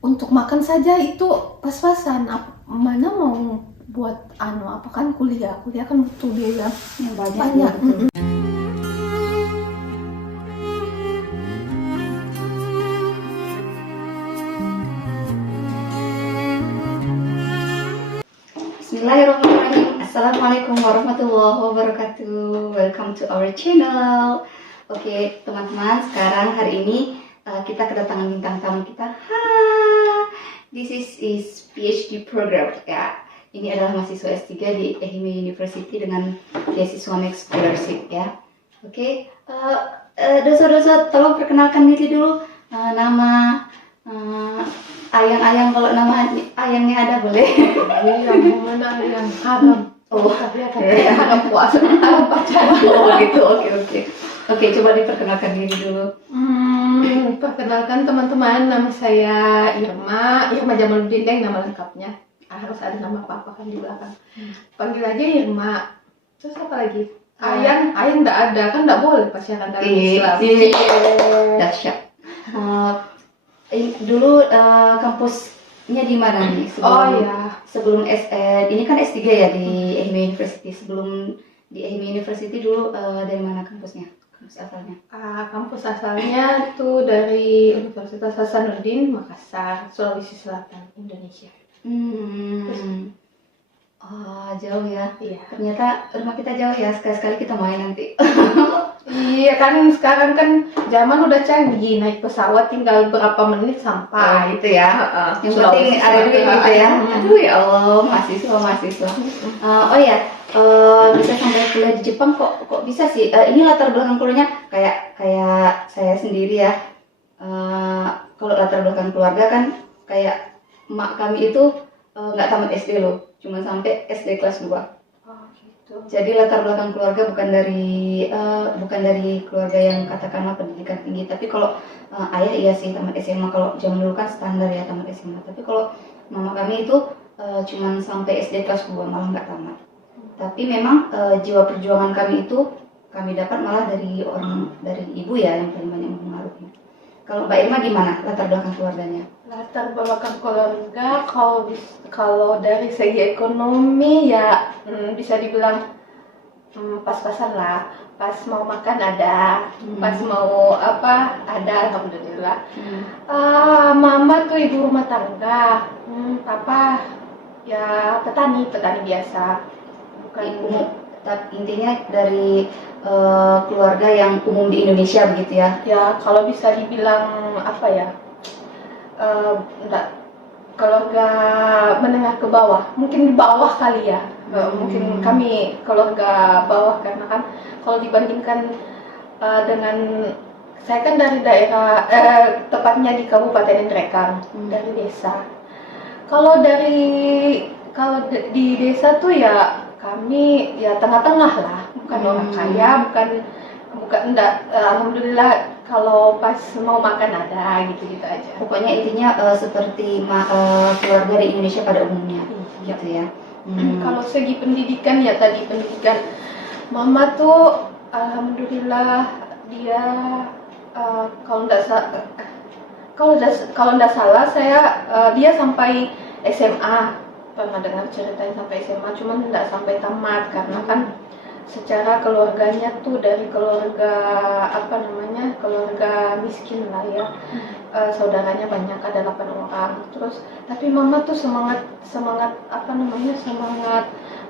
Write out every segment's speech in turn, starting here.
untuk makan saja itu pas-pasan. Mana mau buat apa kan kuliah kan butuh biaya yang banyak. banyak. Bismillahirrahmanirrahim. Assalamualaikum warahmatullahi wabarakatuh. Welcome to our channel. Oke, teman-teman, sekarang hari ini kita kedatangan bintang tamu kita. This is PhD program ya. Ini adalah mahasiswa S3 di Ehime University dengan beasiswa Max Scholarship ya. Oke, dosa-dosa tolong perkenalkan diri dulu. Nama Ayang-ayang, kalau nama ayangnya ada boleh. Yang mana yang haram? Oh, haram puasa, haram pacaran. Oh gitu, oke, coba diperkenalkan diri dulu. Perkenalkan teman-teman, nama saya Irma Jamaluddin, nama lengkapnya. Harus ada nama papa kan di belakang. Panggil aja Irma. Terus apa lagi? Ayang enggak ada, kan enggak boleh pacaran dalam Islam. Dahsyat. Dulu kampusnya di mana nih? Sebelum ini kan S3 ya di Ehime University. Sebelum di Ehime University dulu dari mana kampusnya? Kampus asalnya? Kampus asalnya itu dari Universitas Hasanuddin, Makassar, Sulawesi Selatan, Indonesia. Jauh ya. Iya. Ternyata rumah kita jauh ya. Sekali-sekali kita main nanti. Iya kan, sekarang kan zaman udah canggih, naik pesawat tinggal berapa menit sampai. Gitu ya. Yang penting ada duit gitu ya. Aduh ya Allah, mahasiswa. Oh ya, bisa sampai kuliah di Jepang kok bisa sih? Ini latar belakang kuliahnya kayak saya sendiri ya. Kalau latar belakang keluarga kan kayak emak kami itu nggak tamat SD loh, cuma sampai SD kelas 2. Jadi latar belakang keluarga bukan dari keluarga yang katakanlah pendidikan tinggi, tapi kalau ayah iya sih tamat SMA. Kalau zaman dulu kan standar ya tamat SMA, tapi kalau mama kami itu cuma sampai SD kelas 2, malah nggak tamat. Tapi memang jiwa perjuangan kami itu kami dapat malah dari ibu ya, yang paling banyak mempengaruhi. Kalau Mbak Irma gimana latar belakang keluarganya? Latar belakang keluarga kalau dari segi ekonomi ya bisa dibilang pas-pasan lah. Pas mau makan ada, pas mau apa ada, alhamdulillah. Mama tuh ibu rumah tangga, papa ya petani biasa. Bukan intinya dari keluarga yang umum di Indonesia begitu ya? Ya kalau bisa dibilang apa ya, enggak, keluarga menengah ke bawah, mungkin di bawah kali ya. Mungkin kami keluarga bawah karena kan kalau dibandingkan dengan saya kan dari daerah tepatnya di Kabupaten Nrekang, dari desa. Kalau di desa tuh ya kami ya tengah-tengah lah, bukan orang kaya, bukan enggak, alhamdulillah kalau pas mau makan ada gitu aja. Pokoknya intinya seperti keluarga di Indonesia pada umumnya, gitu ya. Kalau segi pendidikan ya tadi pendidikan mama tuh alhamdulillah dia kalau nggak salah saya dia sampai SMA, pernah dengar ceritanya sampai SMA, cuman nggak sampai tamat karena kan secara keluarganya tuh dari keluarga keluarga miskin lah ya. Saudaranya banyak, ada 8 orang. Terus tapi mama tuh semangat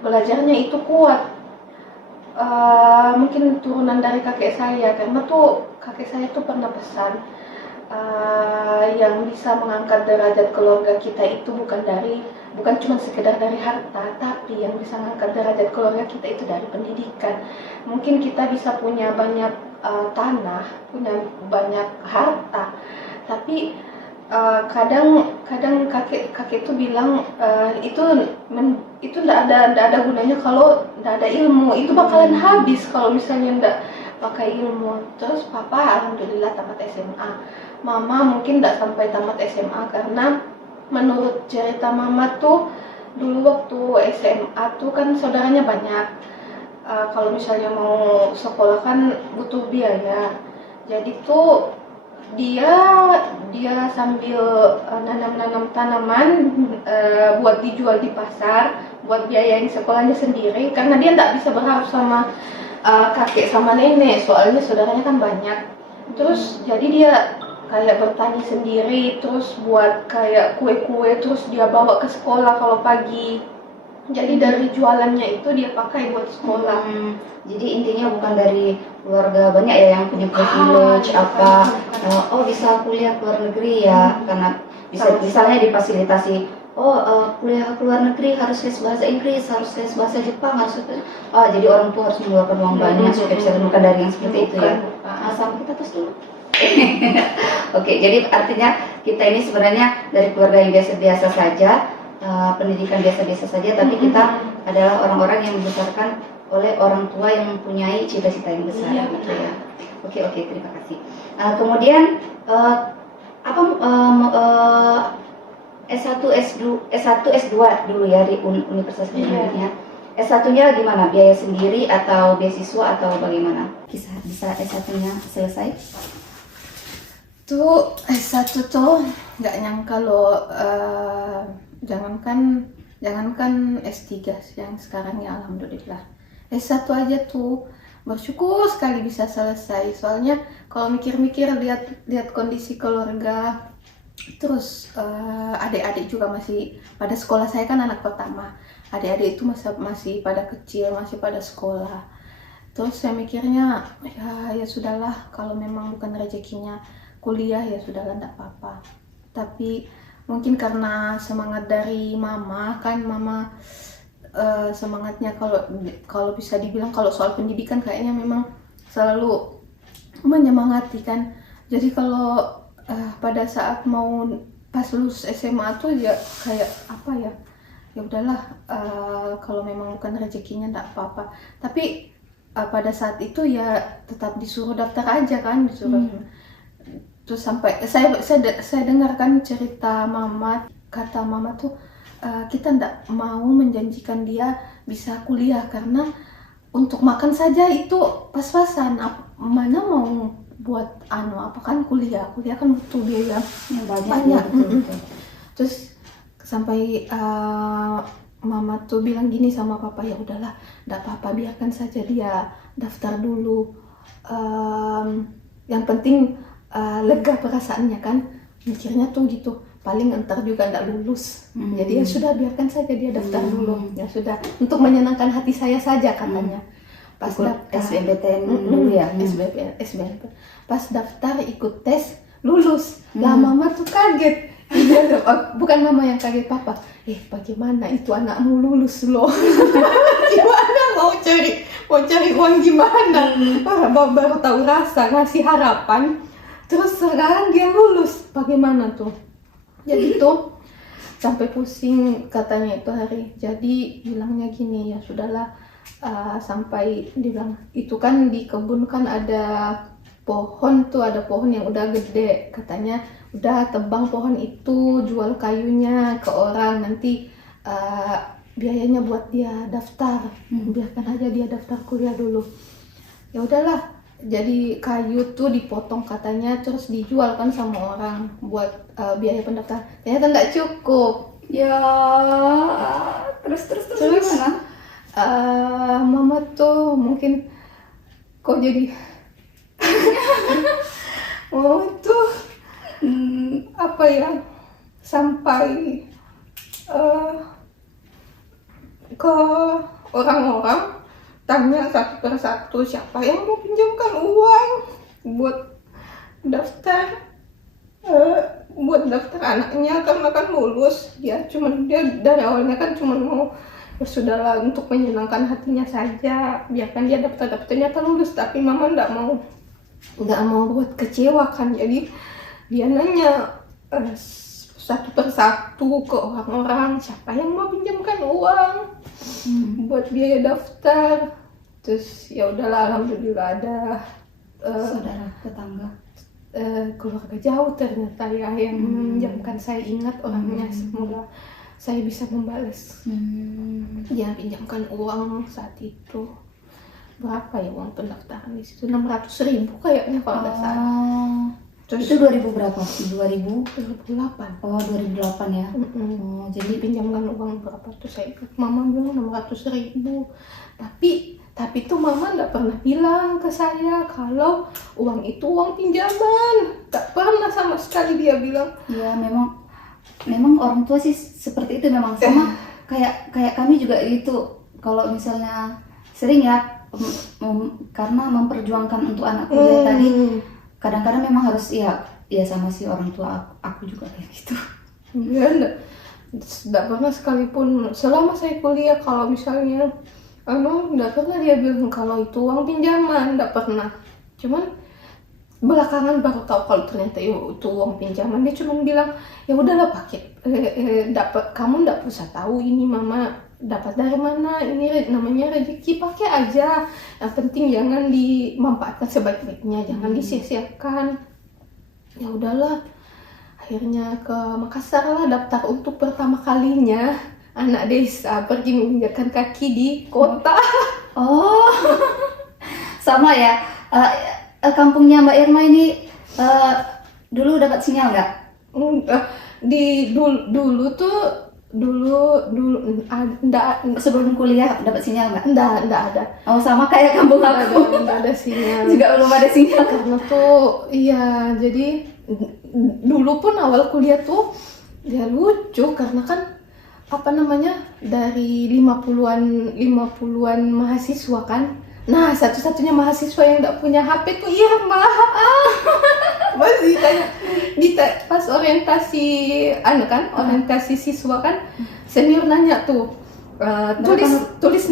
belajarnya itu kuat. Mungkin turunan dari kakek saya, karena tuh kakek saya tuh pernah pesan yang bisa mengangkat derajat keluarga kita itu bukan cuma sekedar dari harta, tapi yang bisa mengangkat derajat keluarga kita itu dari pendidikan. Mungkin kita bisa punya banyak tanah, punya banyak harta, tapi kadang kakek itu bilang itu ndak ada gunanya kalau ndak ada ilmu. Itu bakalan habis kalau misalnya ndak pakai ilmu. Terus papa alhamdulillah tamat SMA, mama mungkin ndak sampai tamat SMA karena menurut cerita mama tuh dulu waktu SMA tuh kan saudaranya banyak. Kalau misalnya mau sekolah kan butuh biaya. Jadi tuh dia dia sambil nanam-nanam tanaman buat dijual di pasar, buat biayain sekolahnya sendiri, karena dia nggak bisa berharap sama kakek sama nenek, soalnya saudaranya kan banyak. Terus jadi dia kayak bertani sendiri, terus buat kayak kue-kue, terus dia bawa ke sekolah kalau pagi. Jadi dari jualannya itu dia pakai buat sekolah. Jadi intinya bukan dari keluarga banyak ya yang punya privilege apa. Oh bisa kuliah ke luar negeri ya, karena bisa misalnya difasilitasi. Kuliah ke luar negeri harus les bahasa Inggris, harus les bahasa Jepang, harus jadi orang tua harus mengeluarkan uang banyak supaya bisa bukan dari yang seperti itu ya. Sama kita tos dulu. Oke, jadi artinya kita ini sebenarnya dari keluarga yang biasa-biasa saja, pendidikan biasa-biasa saja, tapi kita adalah orang-orang yang dibesarkan oleh orang tua yang mempunyai cita-cita yang besar, gitu ya. Oke, terima kasih. Kemudian S1, S2 dulu ya di Universitas Indonesia. S1-nya gimana? Biaya sendiri atau beasiswa atau bagaimana? Bisa S1-nya selesai? Tuh S1 tuh nggak nyangka loh, jangankan S3 yang sekarang ya, alhamdulillah. S1 aja tuh bersyukur sekali bisa selesai. Soalnya kalau mikir-mikir lihat kondisi keluarga, terus adik-adik juga masih pada sekolah. Saya kan anak pertama, adik-adik itu masih pada kecil, masih pada sekolah. Terus saya mikirnya ya sudahlah, kalau memang bukan rezekinya kuliah ya sudahlah, enggak apa-apa. Tapi mungkin karena semangat dari mama kan, mama semangatnya kalau bisa dibilang kalau soal pendidikan kayaknya memang selalu menyemangati kan. Jadi kalau pada saat mau pas lulus SMA tuh ya kayak apa ya, ya udahlah, kalau memang bukan rezekinya enggak apa-apa. Tapi pada saat itu ya tetap disuruh daftar aja kan, disuruh. Terus sampai saya dengarkan cerita mama, kata mama tuh kita ndak mau menjanjikan dia bisa kuliah karena untuk makan saja itu pas-pasan, mana mau buat apa kan kuliah kan butuh biaya yang banyak. Terus sampai mama tuh bilang gini sama papa, ya udahlah ndak apa-apa, biarkan saja dia daftar dulu, yang penting lega perasaannya kan, mikirnya tuh gitu, paling entar juga nggak lulus. Jadi ya sudah, biarkan saja dia daftar dulu, ya sudah, untuk menyenangkan hati saya saja katanya. Pas ikut daftar SBMPTN dulu ya. SBMPTN. Pas daftar ikut tes lulus. Lah mama tuh kaget. Bukan mama yang kaget, papa. Bagaimana itu anakmu lulus loh? Gimana mau cari uang gimana? Baru tahu rasa ngasih harapan. Terus sekarang dia lulus, bagaimana tuh? Jadi tuh sampai pusing katanya itu hari. Jadi bilangnya gini, ya sudahlah, sampai dibilang itu kan di kebun kan ada pohon tuh, ada pohon yang udah gede, katanya udah tebang pohon itu, jual kayunya ke orang, nanti biayanya buat dia daftar, biarkan aja dia daftar kuliah dulu. Ya udahlah, jadi kayu tuh dipotong katanya, terus dijual kan sama orang buat biaya pendaftar. Ternyata nggak cukup. Ya, terus gimana? Mama tuh mungkin kok jadi mama tuh apa ya, sampai ke orang-orang tanya satu persatu siapa yang mau pinjamkan uang buat daftar anaknya, karena kan lulus. Dia dari awalnya kan cuma mau ya sudahlah untuk menyenangkan hatinya saja, biarkan dia daftar, ternyata lulus. Tapi mama nggak mau buat kecewa kan, jadi dia nanya satu persatu ke orang-orang siapa yang mau pinjamkan uang buat biaya daftar. Terus ya udahlah, alhamdulillah ada saudara tetangga, keluarga jauh ternyata ya yang meminjamkan. Saya ingat orangnya, semoga saya bisa membalas. Dia pinjamkan uang saat itu, berapa ya uang pendaftaran di situ, 600.000 kayaknya kalau nggak salah. Terus Itu 2000 berapa? 2000? 2008. Oh, 2008 ya. Oh, Jadi jadi pinjamkan uang berapa tuh, saya ingat mama bilang 600.000. Tapi tuh mama nggak pernah bilang ke saya kalau uang itu uang pinjaman. Tak pernah sama sekali dia bilang. ya memang orang tua sih seperti itu memang sama kayak kami juga itu kalau misalnya sering ya karena memperjuangkan untuk anak kuliah tadi kadang-kadang memang harus ya sama si orang tua aku juga kayak gitu. Dia enggak pernah sekalipun selama saya kuliah kalau misalnya enggak pernah dia bilang kalau itu uang pinjaman, enggak pernah. Cuman belakangan baru tahu kalau ternyata itu uang pinjaman. Dia cuma bilang ya udahlah pakai dapat, kamu enggak usah tahu ini mama dapat dari mana, ini namanya rezeki, pakai aja. Yang penting jangan dimanfaatkan sebaik-baiknya, jangan disia-siakan. Ya udahlah, akhirnya ke Makassar lah, daftar untuk pertama kalinya anak desa pergi menginjakkan kaki di kota. Oh, sama ya. Kampungnya Mbak Irma ini dulu dapat sinyal nggak? Dulu enggak, Sebelum kuliah dapat sinyal nggak? enggak ada. Oh, sama kayak kampung aku. Enggak ada sinyal. Juga belum ada sinyal. Karena tuh iya, jadi dulu pun awal kuliah tuh ya lucu karena kan apa namanya dari 50-an mahasiswa kan. Nah, satu-satunya mahasiswa yang enggak punya HP tuh Irma. Masih kayak pas orientasi orientasi siswa kan, senior nanya tuh tulis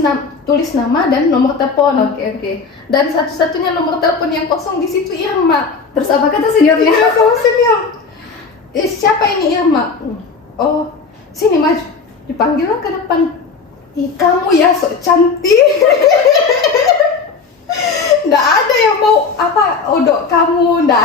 nama dan nomor telepon. Oke. Dan satu-satunya nomor telepon yang kosong di situ Irma. Terus apa kata seniornya? Iya, sama senior. Siapa ini Irma? Oh, sini maju. Dipanggillah ke depan. Ih, kamu ya sok cantik. Nggak ada yang mau odok kamu, nggak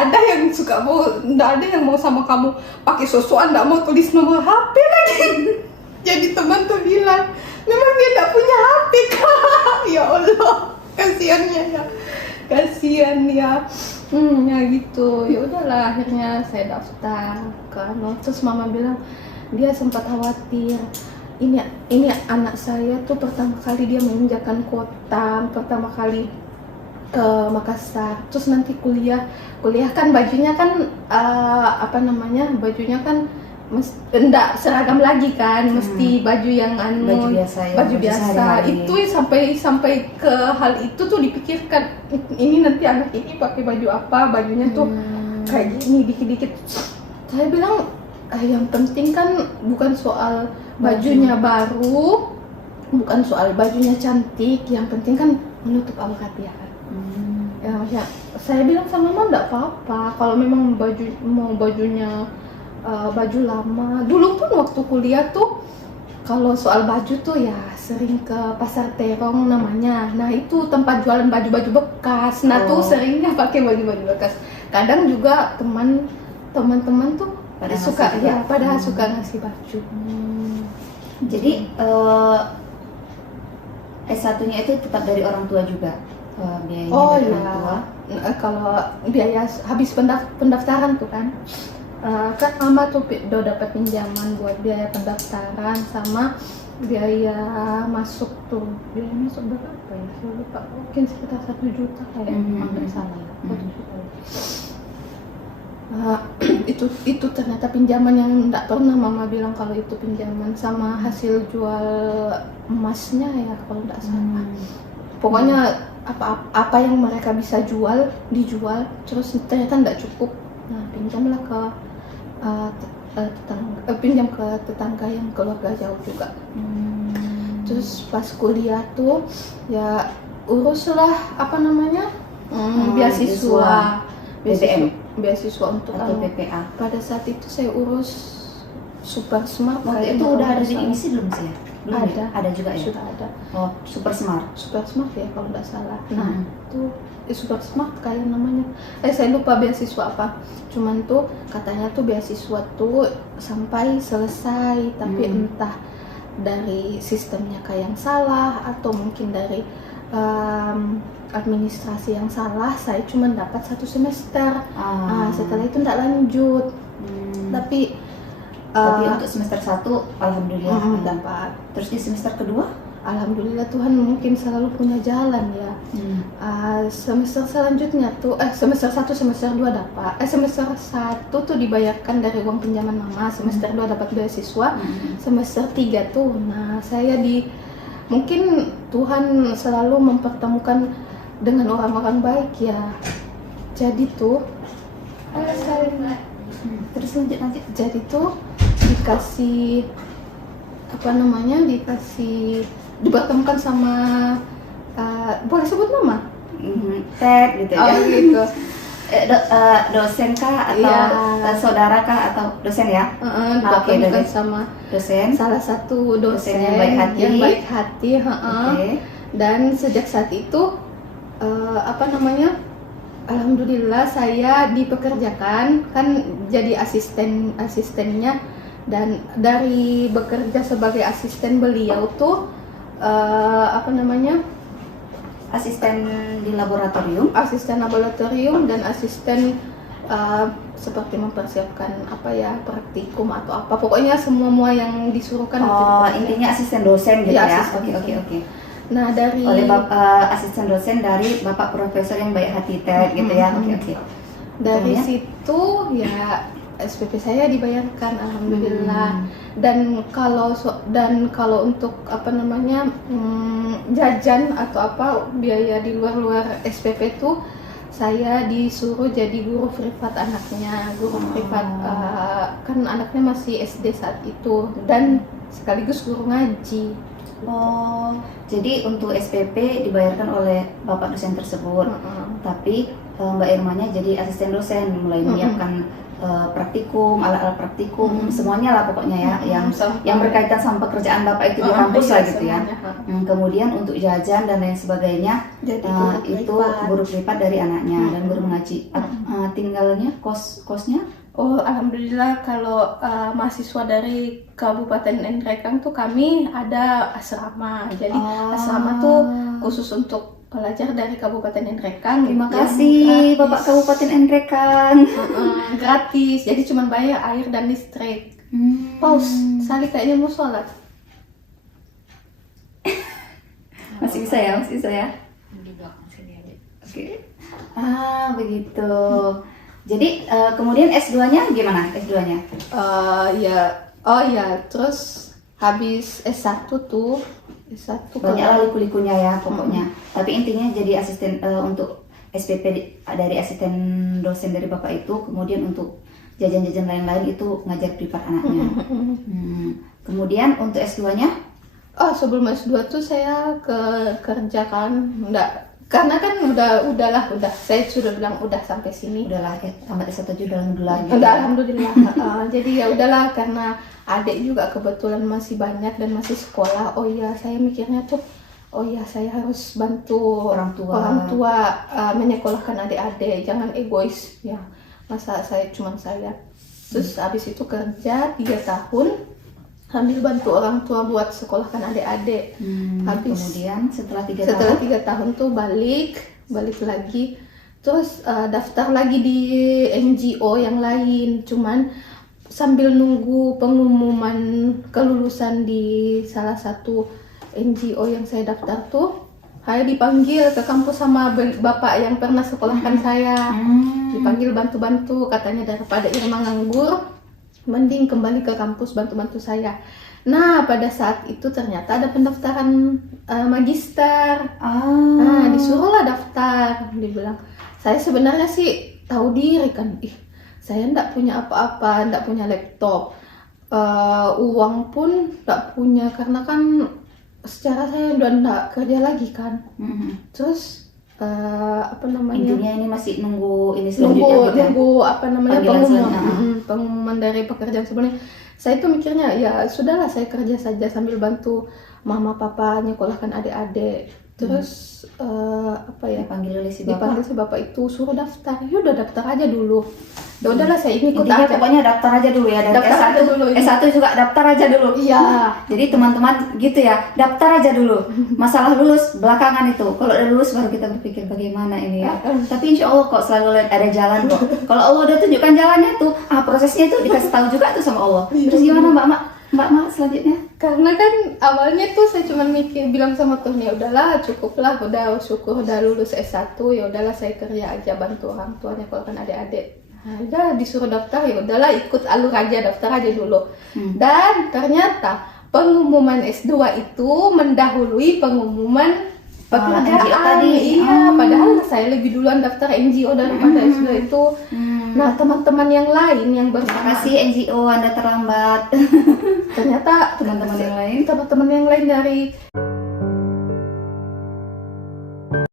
ada yang mau sama kamu pakai sosokan, nggak mau tulis nomor HP lagi. Jadi teman tuh bilang, memang dia nggak punya HP kak. Ya Allah, kasihan ya. Ya gitu. Ya udahlah, akhirnya saya daftar kan. Terus mama bilang dia sempat khawatir. Ini anak saya tuh pertama kali dia menginjakan kota, pertama kali ke Makassar. Terus nanti kuliah kan bajunya kan bajunya kan enggak seragam lagi kan, mesti baju yang Baju biasa ya. baju biasa. Itu sampai ke hal itu tuh dipikirkan, ini nanti anak ini pakai baju apa, bajunya tuh kayak gini dikit-dikit. Saya bilang yang penting kan bukan soal bajunya baru, bukan soal bajunya cantik, yang penting kan menutup aurat ya kan. Ya maksudnya saya bilang sama mama enggak apa-apa kalau memang bajunya baju lama. Dulu pun waktu kuliah tuh kalau soal baju tuh ya sering ke Pasar Terong namanya. Nah, itu tempat jualan baju-baju bekas. Nah, tuh seringnya pakai baju-baju bekas. Kadang juga teman-teman tuh Pada suka ngasih baju. Jadi S1-nya itu tetap dari orang tua juga. Biayanya dari orang tua. Kalau biaya habis pendaftaran tuh kan. Kan mama tuh udah dapat pinjaman buat biaya pendaftaran sama biaya masuk tuh. Biaya masuk berapa ya? Saya lupa. Mungkin sekitar 1 juta kayaknya, nggak salah. 1 juta. Itu ternyata pinjaman yang nggak pernah mama bilang kalau itu pinjaman, sama hasil jual emasnya ya kalau nggak salah. Pokoknya apa yang mereka bisa dijual, terus ternyata nggak cukup. Nah, pinjamlah ke pinjam ke tetangga yang keluarga jauh juga. Terus pas kuliah tuh ya uruslah beasiswa BBM, beasiswa untuk atau PPA. Pada saat itu saya urus Super Smart. Waktu itu udah ada di IMISI belum sih ya? Belum Ada. ya? Ada juga ya? Sudah ada. Oh, Super Smart Ya kalau nggak salah. Nah, itu Super Smart kayak namanya. Saya lupa beasiswa apa. Cuman tuh katanya tuh beasiswa tuh sampai selesai, tapi entah dari sistemnya kayak yang salah atau mungkin dari administrasi yang salah, saya cuma dapat 1 semester. Setelah itu tidak lanjut. Tapi untuk semester 1 alhamdulillah dapat. Terus di semester kedua? Alhamdulillah Tuhan mungkin selalu punya jalan ya. Semester selanjutnya tuh semester 1 semester 2 dapat. Semester 1 tuh dibayarkan dari uang pinjaman mama, semester 2 dapat beasiswa. Semester 3 tuh saya mungkin Tuhan selalu mempertemukan dengan orang-orang baik ya. Jadi tuh terus lanjut. Jadi tuh dikasih dipertemukan sama boleh sebut nama? Ted gitu ya. Gitu. Dosen kah atau saudara kah atau dosen ya? Dipertemukan sama dosen. Salah satu dosen yang baik hati. Dan sejak saat itu alhamdulillah saya dipekerjakan kan jadi asistennya, dan dari bekerja sebagai asisten beliau tuh asisten di laboratorium, dan asisten seperti mempersiapkan praktikum atau apa, pokoknya semua yang disuruhkan. Intinya asisten dosen gitu ya. Oke. Nah, oleh asisten dosen dari Bapak Profesor yang baik hati Ted gitu ya. Oke. Dari situ ya SPP saya dibayarkan alhamdulillah. Dan kalau untuk jajan atau biaya di luar SPP tuh saya disuruh jadi guru privat anaknya. Privat kan anaknya masih SD saat itu, dan sekaligus guru ngaji. Jadi untuk SPP dibayarkan oleh Bapak dosen tersebut. Tapi Mbak Irmanya jadi asisten dosen, mulai menyiapkan praktikum, alat-alat praktikum, semuanya lah pokoknya ya, yang berkaitan sama pekerjaan Bapak itu di kampus lah gitu ya. Kemudian untuk jajan dan lain sebagainya, itu guru privat dari anaknya dan guru mengaji. Tinggalnya kosnya? Alhamdulillah kalau mahasiswa dari Kabupaten Nrekang tuh kami ada asrama. Jadi asrama tuh khusus untuk pelajar dari Kabupaten Nrekang. Terima kasih Bapak Kabupaten Nrekang. Gratis, jadi cuma bayar air dan listrik. Pause, Sali kayaknya mau sholat. Masih bisa ya? Oke. Begitu. Jadi kemudian S2-nya gimana? S2-nya? Terus habis S1 tuh banyak lah liku-likunya ya pokoknya. Tapi intinya jadi asisten untuk SPP dari asisten dosen dari Bapak itu, kemudian untuk jajan-jajan lain-lain itu ngajar privat anaknya. Kemudian untuk S2-nya? Sebelum S2 tuh saya kerja kan, karena kan udah saya sudah bilang udah sampai sini, udahlah tamat S1 aja udah alhamdulillah gitu. Udah alhamdulillah. Jadi ya udahlah, karena adik juga kebetulan masih banyak dan masih sekolah. Saya mikirnya tuh saya harus bantu orang tua menyekolahkan adik-adik, jangan egois ya, masa cuma saya. Terus habis itu kerja 3 tahun sambil bantu orang tua buat sekolahkan adik-adik. Kemudian setelah 3 tahun tuh balik lagi, terus daftar lagi di NGO yang lain, cuman sambil nunggu pengumuman kelulusan di salah satu NGO yang saya daftar tuh, saya dipanggil ke kampus sama bapak yang pernah sekolahkan saya. Dipanggil bantu-bantu, katanya daripada Irma nganggur, mending kembali ke kampus bantu-bantu saya. Nah, pada saat itu ternyata ada pendaftaran magister. Disuruhlah daftar. Dibilang, saya sebenarnya sih tahu diri kan, saya enggak punya apa-apa, enggak punya laptop, uang pun enggak punya, karena kan secara saya udah enggak kerja lagi kan. Terus intinya ini masih nunggu ini selanjutnya nunggu pengumuman dari pekerjaan sebelumnya. Saya itu mikirnya ya sudahlah, saya kerja saja sambil bantu mama papa nyekolahkan adik-adik. Terus apa ya? Dipanggil oleh si Dipanggil bapak. si bapak itu suruh daftar. Ya udah daftar aja dulu. Ya udahlah saya ikut Intinya aja. pokoknya daftar aja dulu ya, dan Daftar S1 aja dulu, iya. S1 juga daftar aja dulu. Iya. Jadi teman-teman gitu ya, daftar aja dulu. Masalah lulus belakangan itu. Kalau udah lulus baru kita berpikir bagaimana ini ya. Tapi insya Allah kok selalu ada jalan kok. Kalau Allah udah tunjukkan jalannya tuh, prosesnya tuh dikasih tahu juga tuh sama Allah. Terus gimana Mbak Ma selanjutnya? Karena kan awalnya tuh saya cuma mikir bilang sama Tuhan, ya udahlah cukuplah, udah syukur udah lulus S1, ya udahlah saya kerja aja bantu orang tuanya kalau kan adik-adik. Nah, udah disuruh daftar, ya udahlah ikut alur aja, daftar aja dulu. Dan ternyata pengumuman S2 itu mendahului pengumuman pekerjaan. NGO tadi. Iya, padahal saya lebih duluan daftar NGO daripada S2 itu. Nah, teman-teman yang lain yang Terima bersama, kasih NGO, Anda terlambat. ternyata Teman-teman yang lain. teman-teman yang lain dari